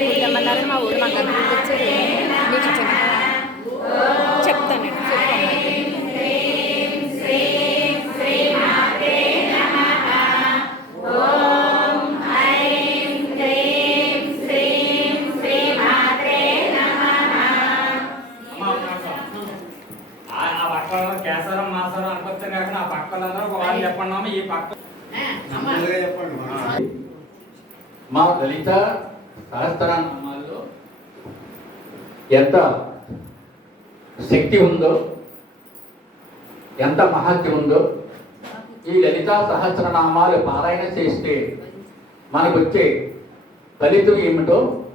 అభివృద్ధి కుదమన్నారు మా ఊరు మాకు అభివృద్ధి వచ్చేది మీకు చెప్తాను కేసరం మాసరం అనుకొస్తే చెప్పండి ఈ చెప్పండి. మా దళిత దళిత అమ్మాల్లో ఎంత శక్తి ఉందో ఎంత మహత్యం ఉందో ఈ లలితా సహస్రనామాలు పారాయణ చేస్తే మనకు వచ్చే ఫలితం ఏమిటో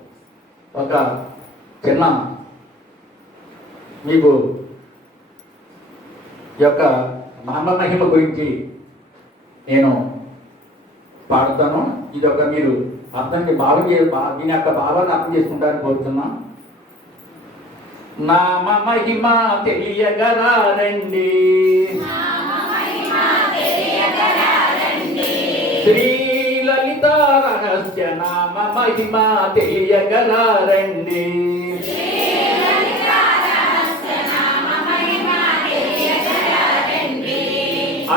ఒక చిన్న మీకు ఈ యొక్క మహిమ గురించి నేను పాడుతాను. ఇది ఒక మీరు అర్థం భావం దీని యొక్క భావాన్ని అర్థం చేసుకుంటారని కోరుతున్నా. నామ మహిమ తెలియగరారండి శ్రీ లలిత రహస్య నామ మహిమ తెలియగరారండి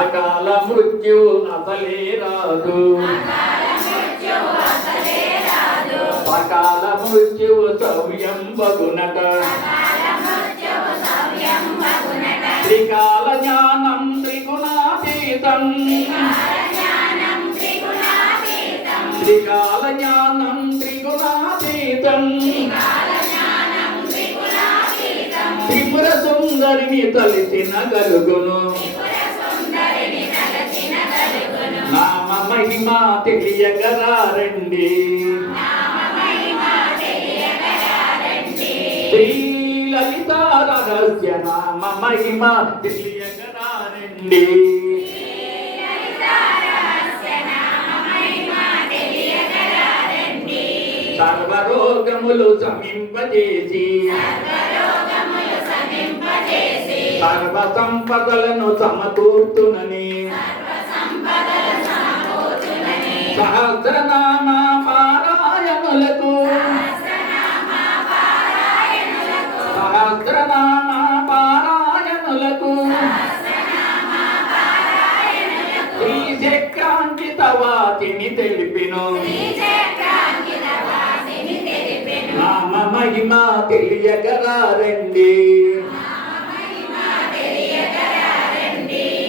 అకాల మృత్యు అసలే రాదు. అకాల మృత్యు సౌర్యం బగునట త్రికాల జ్ఞానం త్రిగుణాతీతం. త్రికాల జ్ఞానం త్రిగుణాతీతం. త్రిపుర సుందరిని తలిచిన గలుగును. నామ మహిమ తెలియగరారండి మహిమ తెలియగరారండి. సర్వరోగములు సమింపజేసి. సర్వ సంపదలను సమకూర్తునని సహస్రనా తెలిపిను. నామ మహిమ తెలియగరారండి.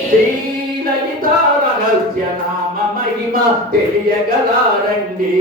శ్రీ లలిత రహస్య నామ మహిమ తెలియగలారండి